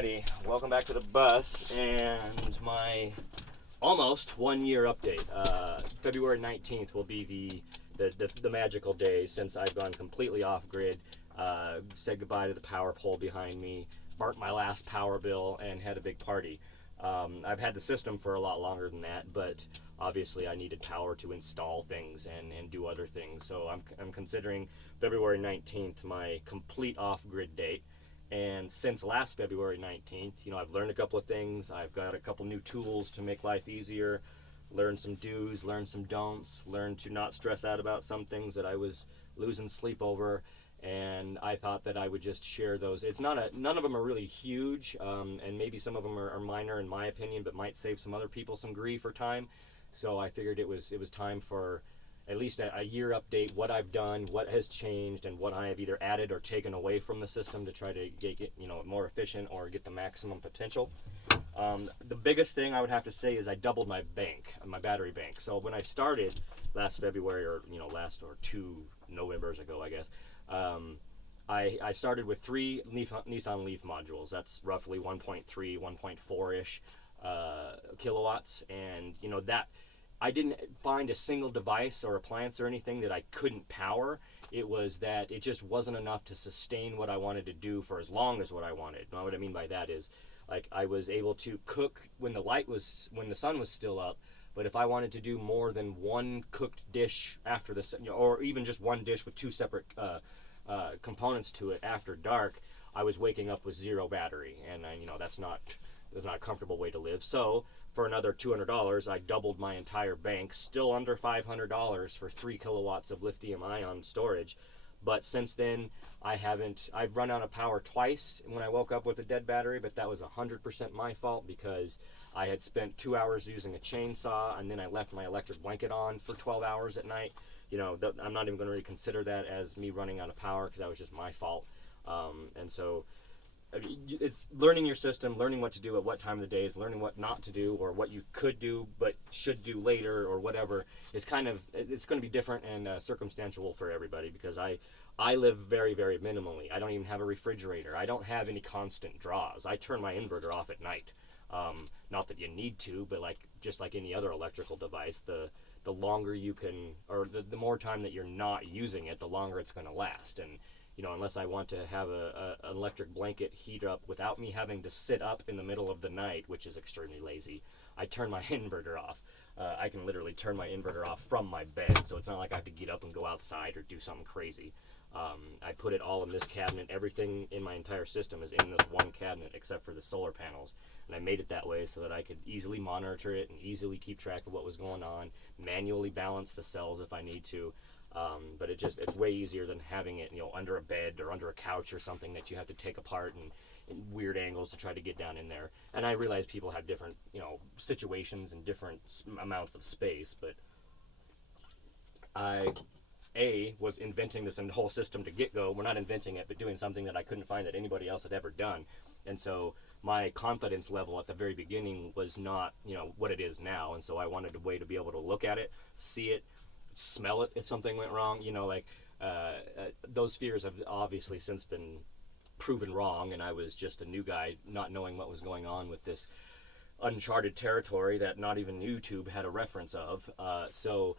Alrighty, welcome back to the bus and my almost 1 year update. February 19th will be the magical day since I've gone completely off grid, said goodbye to the power pole behind me, burnt my last power bill, and had a big party. I've had the system for a lot longer than that, but obviously I needed power to install things and do other things. So I'm considering February 19th my complete off-grid date. And since last February 19th, I've learned a couple of things. I've got a couple new tools to make life easier, learned some do's, learned some don'ts, learned to not stress out about some things that I was losing sleep over. And I thought that I would just share those. None of them are really huge, and maybe some of them are minor in my opinion, but might save some other people some grief or time. So I figured it was time for at least a year update, what I've done, what has changed, and what I have either added or taken away from the system to try to get it more efficient or get the maximum potential. The biggest thing I would have to say is I doubled my battery bank. So when I started last February, or last or 2 Novembers ago, I guess, I started with 3 Nissan Leaf modules. That's roughly 1.3, 1.4-ish kilowatts, and that I didn't find a single device or appliance or anything that I couldn't power. It was that it just wasn't enough to sustain what I wanted to do for as long as what I wanted. Now, what I mean by that is, like, I was able to cook when the sun was still up, but if I wanted to do more than one cooked dish after the or even just one dish with 2 separate components to it after dark, I was waking up with 0 battery, and that's not a comfortable way to live. So for another $200, I doubled my entire bank, still under $500 for 3 kilowatts of lithium-ion storage. But since then, I've run out of power twice when I woke up with a dead battery, but that was 100% my fault because I had spent 2 hours using a chainsaw, and then I left my electric blanket on for 12 hours at night. I'm not even going to really consider that as me running out of power because that was just my fault. And so it's learning your system, learning what to do at what time of the day, is learning what not to do or what you could do but should do later or whatever. It's going to be different and circumstantial for everybody because I live very, very minimally. I don't even have a refrigerator. I don't have any constant draws. I turn my inverter off at night. Not that you need to, but just like any other electrical device, the longer you can, or the more time that you're not using it, the longer it's going to last. And unless I want to have an electric blanket heat up without me having to sit up in the middle of the night, which is extremely lazy, I turn my inverter off. I can literally turn my inverter off from my bed, so it's not like I have to get up and go outside or do something crazy. I put it all in this cabinet. Everything in my entire system is in this one cabinet except for the solar panels. And I made it that way so that I could easily monitor it and easily keep track of what was going on, manually balance the cells if I need to. But it's way easier than having it, under a bed or under a couch or something that you have to take apart and in weird angles to try to get down in there. And I realize people have different, situations and different amounts of space, but I was inventing this whole system to get-go. We're not inventing it, but doing something that I couldn't find that anybody else had ever done. And so my confidence level at the very beginning was not, what it is now. And so I wanted a way to be able to look at it, see it, smell it if something went wrong. Those fears have obviously since been proven wrong, and I was just a new guy not knowing what was going on with this uncharted territory that not even YouTube had a reference of. So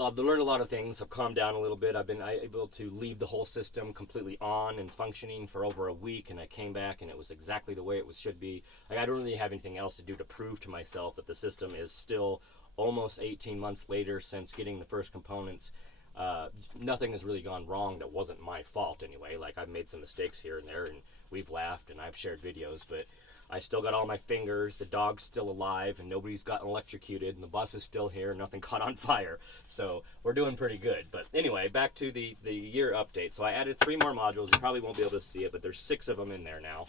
I've learned a lot of things. I've calmed down a little bit. I've been able to leave the whole system completely on and functioning for over a week, and I came back and it was exactly the way it should be. I don't really have anything else to do to prove to myself that the system is still almost 18 months later since getting the first components. Nothing has really gone wrong that wasn't my fault anyway. I've made some mistakes here and there, and we've laughed and I've shared videos, but I still got all my fingers, the dog's still alive, and nobody's gotten electrocuted, and the bus is still here, nothing caught on fire. So we're doing pretty good. But anyway, back to the year update. So I added 3 more modules. You probably won't be able to see it, but there's 6 of them in there now,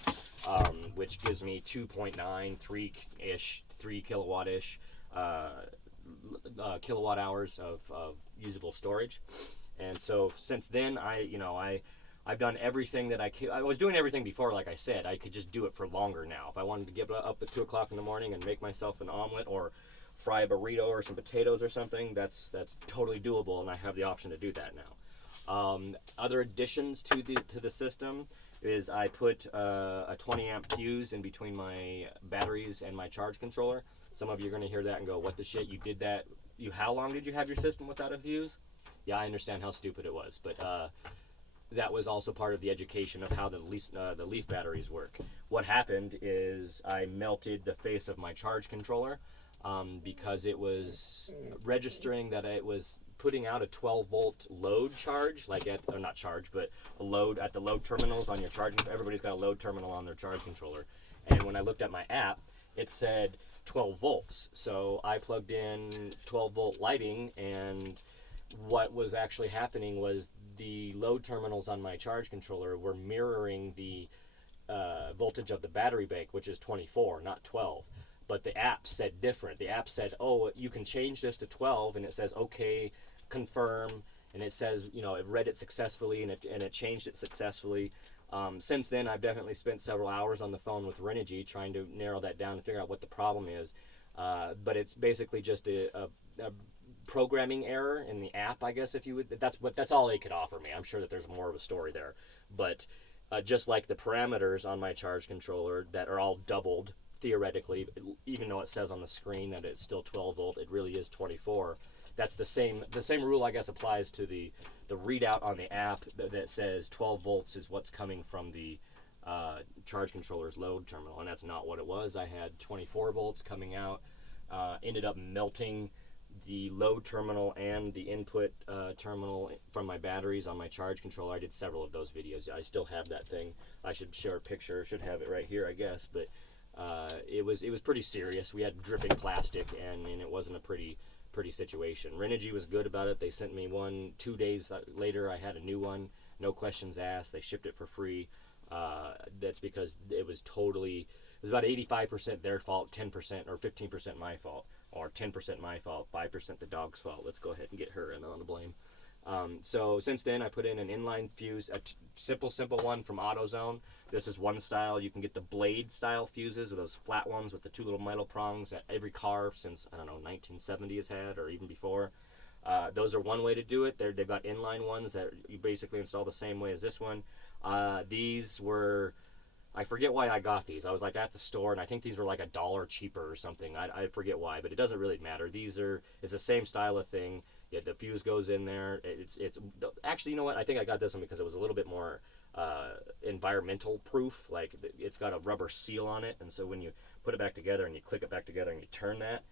which gives me 2.9, 3-ish, 3 kilowatt-ish kilowatt hours of usable storage. And so since then, I've done everything that I was doing everything before. Like I said, I could just do it for longer now. If I wanted to get up at 2 o'clock in the morning and make myself an omelet or fry a burrito or some potatoes or something, that's totally doable, and I have the option to do that now. Other additions to the system is I put a 20 amp fuse in between my batteries and my charge controller. Some of you are going to hear that and go, what the shit, you did that? How long did you have your system without a fuse? Yeah, I understand how stupid it was, but that was also part of the education of how the Leaf batteries work. What happened is I melted the face of my charge controller because it was registering that it was putting out a 12 volt load charge, or not charge, but a load at the load terminals on your charging. Everybody's got a load terminal on their charge controller. And when I looked at my app, it said 12 volts. So I plugged in 12 volt lighting, and what was actually happening was the load terminals on my charge controller were mirroring the voltage of the battery bank, which is 24, not 12. But the app said different. The app said, oh, you can change this to 12, and it says, okay, confirm, and it says, it read it successfully, and it changed it successfully. Since then, I've definitely spent several hours on the phone with Renogy trying to narrow that down and figure out what the problem is. But it's basically just a programming error in the app, I guess, if you would. That's all they could offer me. I'm sure that there's more of a story there. But just like the parameters on my charge controller that are all doubled, theoretically, even though it says on the screen that it's still 12 volt, it really is 24. That's the same rule, I guess, applies to the readout on the app that says 12 volts is what's coming from the charge controller's load terminal, and that's not what it was. I had 24 volts coming out, ended up melting the load terminal and the input terminal from my batteries on my charge controller. I did several of those videos. I still have that thing. I should share a picture. Should have it right here, I guess, but it was pretty serious. We had dripping plastic, and it wasn't a pretty situation. Renogy was good about it. They sent me one 2 days later. I had a new one, no questions asked. They shipped it for free. That's because it was about 85% their fault, 10% or 15% my fault, or 10% my fault, 5% the dog's fault. Let's go ahead and get her in on the blame. So since then, I put in an inline fuse, a simple one from AutoZone. This is one style. You can get the blade style fuses, or those flat ones with the two little metal prongs that every car since, 1970 has had, or even before. Those are one way to do it. They've got inline ones that you basically install the same way as this one. These were, I forget why I got these. I was at the store, and I think these were $1 cheaper or something. I forget why, but it doesn't really matter. It's the same style of thing. Yeah, the fuse goes in there. It's actually, you know what? I think I got this one because it was a little bit more environmental proof. It's got a rubber seal on it, and so when you put it back together and you click it back together and you turn that,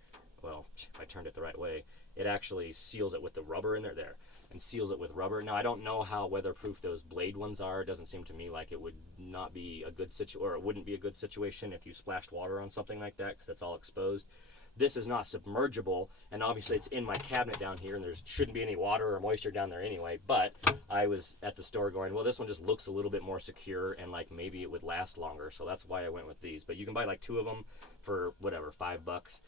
well, I turned it the right way. It actually seals it with the rubber in there, and seals it with rubber. Now, I don't know how weatherproof those blade ones are. It doesn't seem to me like it would not be a good or it wouldn't be a good situation if you splashed water on something like that, because it's all exposed. This is not submergible, and obviously it's in my cabinet down here, and there shouldn't be any water or moisture down there anyway. But I was at the store going, well, this one just looks a little bit more secure, and maybe it would last longer. So that's why I went with these. But you can buy 2 of them for whatever, $5.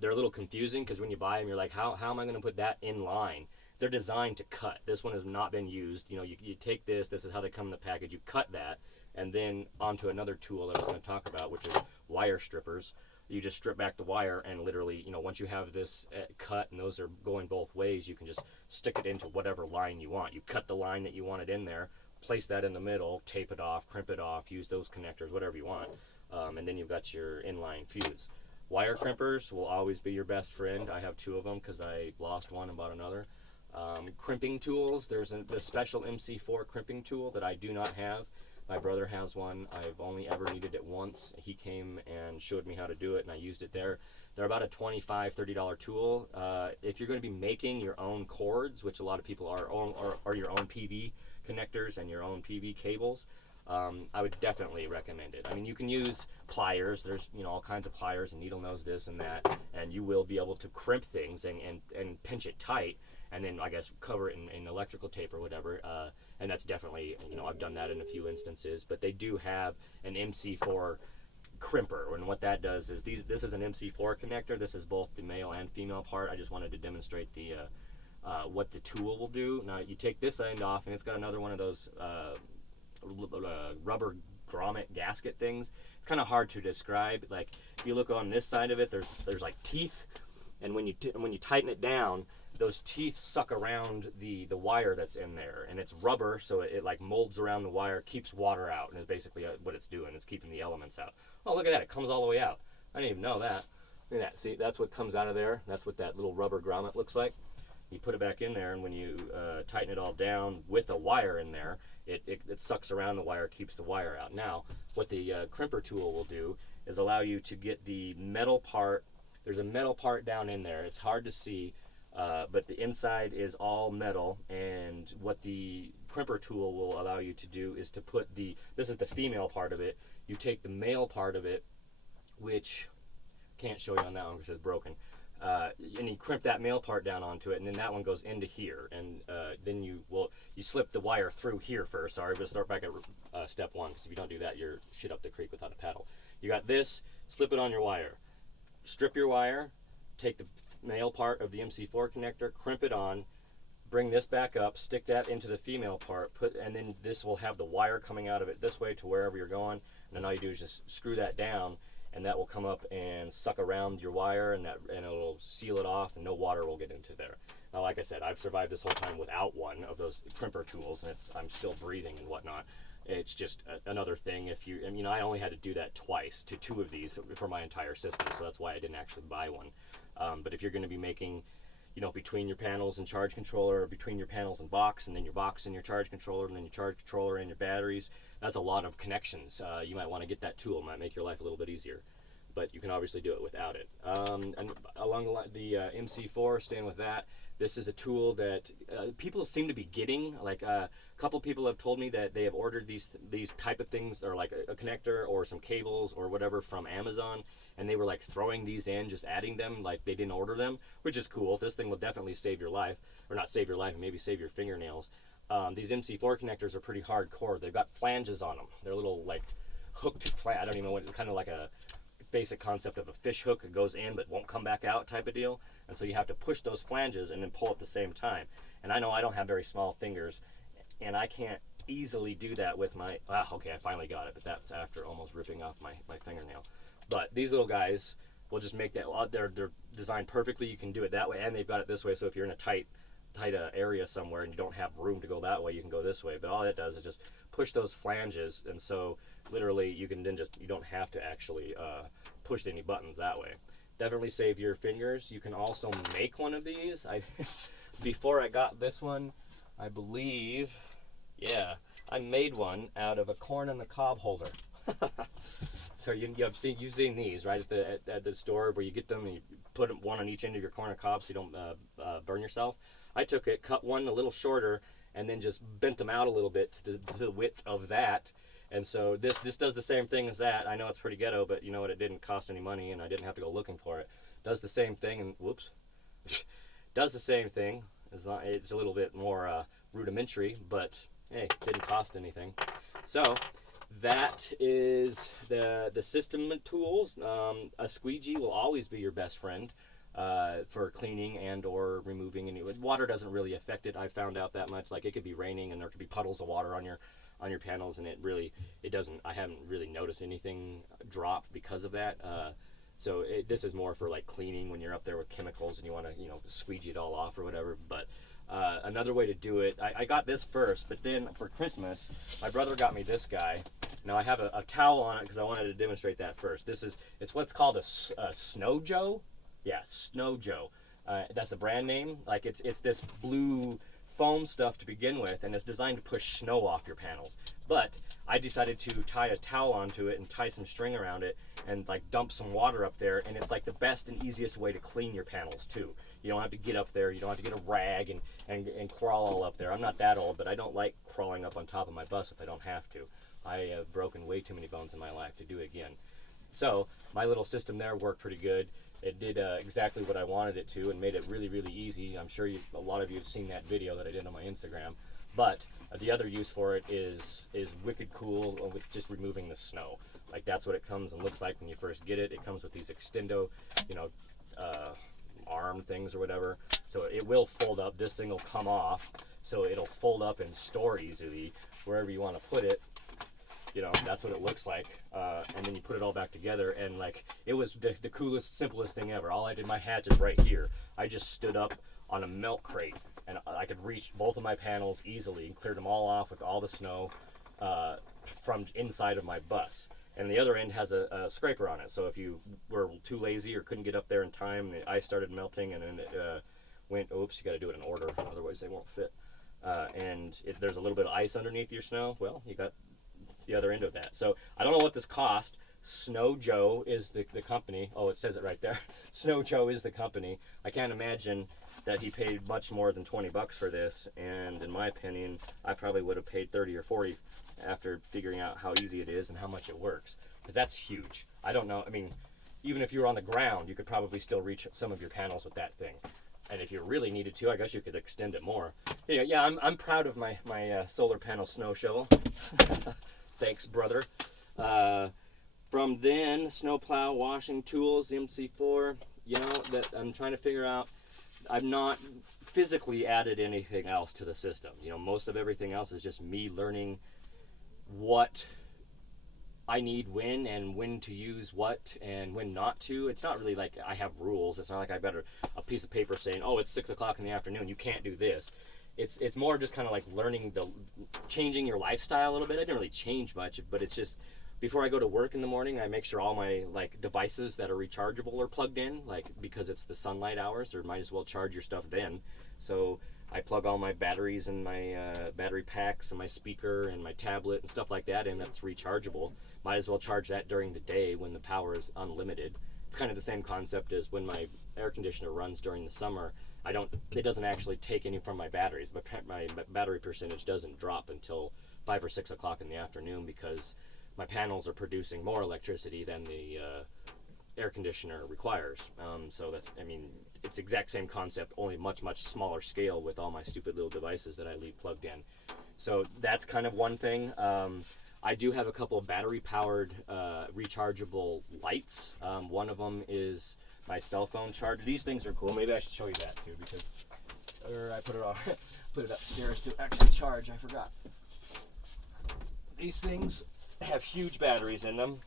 They're a little confusing because when you buy them, you're like, how am I going to put that in line? They're designed to cut. This one has not been used. You take this is how they come in the package. You cut that, and then onto another tool that I was going to talk about, which is wire strippers. You just strip back the wire, and literally, once you have this cut, and those are going both ways, you can just stick it into whatever line you want. You cut the line that you wanted in there, place that in the middle, tape it off, crimp it off, use those connectors, whatever you want, and then you've got your inline fuse. Wire crimpers will always be your best friend. I have 2 of them because I lost one and bought another. Crimping tools, there's the special MC4 crimping tool that I do not have. My brother has one. I've only ever needed it once. He came and showed me how to do it, and I used it there. They're about a $25, $30 tool. If you're going to be making your own cords, which a lot of people are, or your own PV connectors and your own PV cables, I would definitely recommend it. You can use pliers. There's all kinds of pliers and needle nose this and that, and you will be able to crimp things and pinch it tight, and then I guess cover it in electrical tape or whatever. And that's definitely, I've done that in a few instances. But they do have an MC4 crimper, and what that does is this is an MC4 connector. This is both the male and female part. I just wanted to demonstrate the what the tool will do. Now you take this end off, and it's got another one of those rubber grommet gasket things. It's kind of hard to describe. If you look on this side of it, there's teeth, and when you tighten it down, those teeth suck around the wire that's in there, and it's rubber, so it like molds around the wire, keeps water out, and is basically what it's doing. It's keeping the elements out. Oh, look at that! It comes all the way out. I didn't even know that. Look at that. See, that's what comes out of there. That's what that little rubber grommet looks like. You put it back in there, and when you tighten it all down with a wire in there, it sucks around the wire, keeps the wire out. Now, what the crimper tool will do is allow you to get the metal part. There's a metal part down in there. It's hard to see, but the inside is all metal, and what the crimper tool will allow you to do is to put this is the female part of it. You take the male part of it, which can't show you on that one because it's broken, and you crimp that male part down onto it, and then that one goes into here, and then you slip the wire through here first. Sorry, we'll start back at step one, because if you don't do that, you're shit up the creek without a paddle. You got this, slip it on your wire, strip your wire, take the male part of the MC4 connector, crimp it on, bring this back up, stick that into the female part, and then this will have the wire coming out of it this way to wherever you're going, and then all you do is just screw that down, and that will come up and suck around your wire, and it'll seal it off, and no water will get into there. Now, like I said, I've survived this whole time without one of those crimper tools, and I'm still breathing and whatnot. It's just another thing. I only had to do that twice to 2 of these for my entire system, so that's why I didn't actually buy one. But if you're going to be making, between your panels and charge controller, or between your panels and box, and then your box and your charge controller, and then your charge controller and your batteries, that's a lot of connections. You might want to get that tool. It might make your life a little bit easier, but you can obviously do it without it. And along the line, the MC4, staying with that, this is a tool that people seem to be getting. Like a couple people have told me that they have ordered these type of things, or like a connector or some cables or whatever from Amazon, and they were like throwing these in, just adding them like they didn't order them, which is cool. This thing will definitely save your life, or not save your life, maybe save your fingernails. These MC4 connectors are pretty hardcore. They've got flanges on them. They're little like hooked flange. I don't even know what, kind of like a basic concept of a fish hook. It goes in but won't come back out type of deal. And so you have to push those flanges and then pull at the same time. And I know I don't have very small fingers, and I can't easily do that with my, okay, I finally got it, but that's after almost ripping off my fingernail. But these little guys will just make that, they're designed perfectly. You can do it that way, and they've got it this way, so if you're in a tight area somewhere and you don't have room to go that way, you can go this way. But all it does is just push those flanges, and so literally you can then you don't have to actually push any buttons that way. Definitely save your fingers. You can also make one of these. Before I got this one, I believe, I made one out of a corn on the cob holder. So you've seen these, right, at the store where you get them and you put one on each end of your corn on the cob so you don't burn yourself. I took it, cut one a little shorter, and then just bent them out a little bit to the width of that. And so this does the same thing as that. I know it's pretty ghetto, but you know what? It didn't cost any money, and I didn't have to go looking for it. Does the same thing, and whoops. Does the same thing. It's a little bit more rudimentary, but hey, it didn't cost anything. So that is the system tools. A squeegee will always be your best friend for cleaning and or removing any. Water doesn't really affect it. I found out that much. Like, it could be raining and there could be puddles of water on your panels, and it doesn't. I haven't really noticed anything drop because of that. So this is more for like cleaning when you're up there with chemicals and you want to squeegee it all off or whatever. But another way to do it, I got this first, but then for Christmas my brother got me this guy. Now I have a towel on it because I wanted to demonstrate that first. It's what's called a Snow Joe. Yeah, Snow Joe. That's the brand name. Like it's this blue foam stuff to begin with, and it's designed to push snow off your panels. But I decided to tie a towel onto it and tie some string around it and like dump some water up there, and it's like the best and easiest way to clean your panels too. You don't have to get up there, you don't have to get a rag and crawl all up there. I'm not that old, but I don't like crawling up on top of my bus if I don't have to. I have broken way too many bones in my life to do it again. So my little system there worked pretty good. It did exactly what I wanted it to and made it really, really easy. I'm sure a lot of you have seen that video that I did on my Instagram. But the other use for it is wicked cool with just removing the snow. Like, that's what it comes and looks like when you first get it. It comes with these extendo, arm things or whatever. So it will fold up. This thing will come off, so it'll fold up and store easily wherever you want to put it. You know, that's what it looks like. And then you put it all back together, and like it was the coolest, simplest thing ever. All I did, my hatch is right here. I just stood up on a milk crate, and I could reach both of my panels easily and cleared them all off with all the snow from inside of my bus. And the other end has a scraper on it, so if you were too lazy or couldn't get up there in time, the ice started melting, and then it went, oops, you got to do it in order, otherwise they won't fit. And if there's a little bit of ice underneath your snow, well, you got the other end of that. So I don't know what this cost. Snow Joe is the company. Oh, it says it right there. Snow Joe is the company. I can't imagine that he paid much more than $20 for this, and in my opinion, I probably would have paid 30 or 40 after figuring out how easy it is and how much it works, because that's huge. I don't know, I mean, even if you were on the ground, you could probably still reach some of your panels with that thing. And if you really needed to, I guess you could extend it more. Yeah, I'm proud of my solar panel snow shovel. Thanks, brother. From then, snowplow, washing tools, the MC4, you know, that I'm trying to figure out. I've not physically added anything else to the system. You know, most of everything else is just me learning what I need when, and when to use what and when not to. It's not really like I have rules. It's not like I got a piece of paper saying, oh, it's 6 o'clock in the afternoon, you can't do this. It's more just kind of like learning, changing your lifestyle a little bit. I didn't really change much, but it's just, before I go to work in the morning, I make sure all my like devices that are rechargeable are plugged in, like, because it's the sunlight hours, or might as well charge your stuff then. So I plug all my batteries and my battery packs and my speaker and my tablet and stuff like that in, that's rechargeable. Might as well charge that during the day when the power is unlimited. It's kind of the same concept as when my air conditioner runs during the summer. It doesn't actually take any from my batteries, but my battery percentage doesn't drop until 5 or 6 o'clock in the afternoon, because my panels are producing more electricity than the air conditioner requires. So that's, I mean, it's the exact same concept, only much, much smaller scale with all my stupid little devices that I leave plugged in. So that's kind of one thing. I do have a couple of battery-powered rechargeable lights. One of them is my cell phone charger. These things are cool. Maybe I should show you that too, because I put it on, put it upstairs to actually charge. I forgot. These things have huge batteries in them.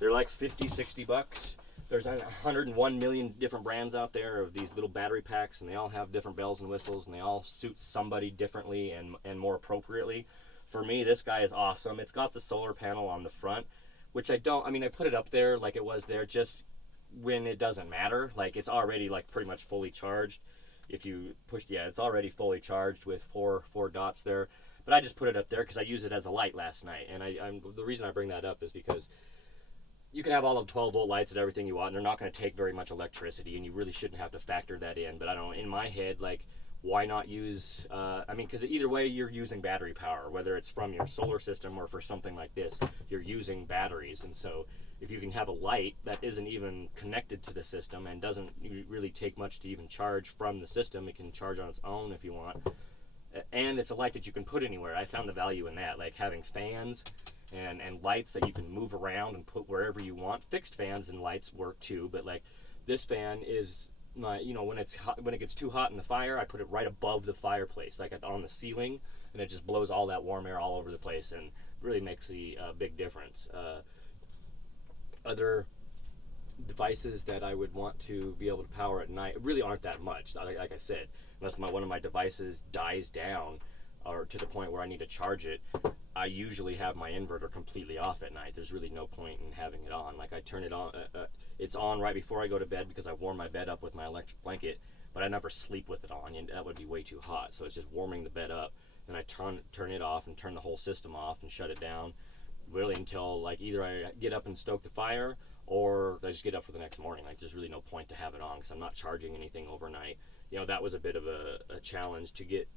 They're like $50-$60. There's 101 million different brands out there of these little battery packs, and they all have different bells and whistles, and they all suit somebody differently and more appropriately. For me, this guy is awesome. It's got the solar panel on the front, which I put it up there like it was there just when it doesn't matter. Like, it's already like pretty much fully charged. If you push, it's already fully charged with four dots there. But I just put it up there because I used it as a light last night. And the reason I bring that up is because you can have all of 12-volt lights and everything you want, and they're not going to take very much electricity, and you really shouldn't have to factor that in. But I don't know, in my head, like, why not use, because either way you're using battery power, whether it's from your solar system or for something like this, you're using batteries. And so if you can have a light that isn't even connected to the system and doesn't really take much to even charge from the system, it can charge on its own if you want. And it's a light that you can put anywhere. I found the value in that, like having fans and lights that you can move around and put wherever you want. Fixed fans and lights work too, but like this fan is my, when it's hot, when it gets too hot in the fire, I put it right above the fireplace, like on the ceiling, and it just blows all that warm air all over the place and really makes a big difference. Other devices that I would want to be able to power at night really aren't that much. Like I said, unless one of my devices dies down or to the point where I need to charge it, I usually have my inverter completely off at night. There's really no point in having it on. Like, I turn it on, it's on right before I go to bed because I warm my bed up with my electric blanket, but I never sleep with it on, and that would be way too hot. So it's just warming the bed up, and I turn it off and turn the whole system off and shut it down, really until like either I get up and stoke the fire, or I just get up for the next morning. Like, there's really no point to have it on because I'm not charging anything overnight. That was a bit of a challenge to get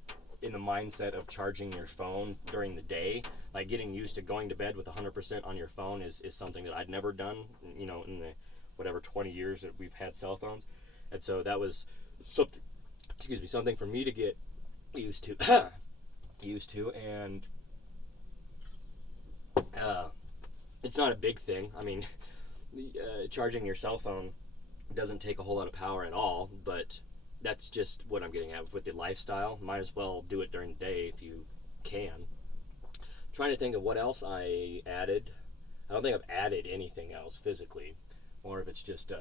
in the mindset of charging your phone during the day. Like, getting used to going to bed with 100% on your phone is something that I'd never done, in the whatever 20 years that we've had cell phones. And so that was something for me to get used to. And it's not a big thing. I mean, charging your cell phone doesn't take a whole lot of power at all, but that's just what I'm getting at with the lifestyle. Might as well do it during the day if you can. Trying to think of what else I added. I don't think I've added anything else physically, or if it's just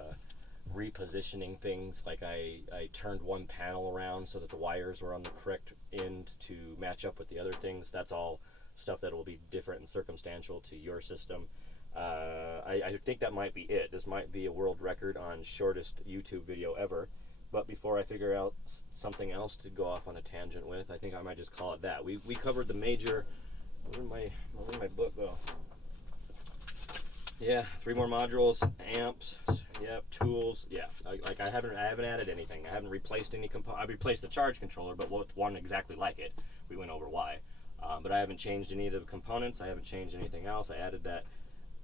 repositioning things. Like I turned one panel around so that the wires were on the correct end to match up with the other things. That's all stuff that will be different and circumstantial to your system. I think that might be it. This might be a world record on shortest YouTube video ever. But before I figure out something else to go off on a tangent with, I think I might just call it that. We covered the major. Where'd my book go? Yeah, 3 more modules, amps, yep, tools, yeah. I haven't added anything. I haven't replaced any I replaced the charge controller, but with one exactly like it. We went over why. But I haven't changed any of the components. I haven't changed anything else. I added that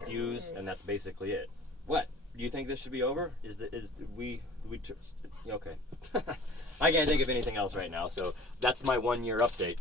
fuse, and that's basically it. What? Do you think this should be over? Okay. I can't think of anything else right now, so that's my 1 year update.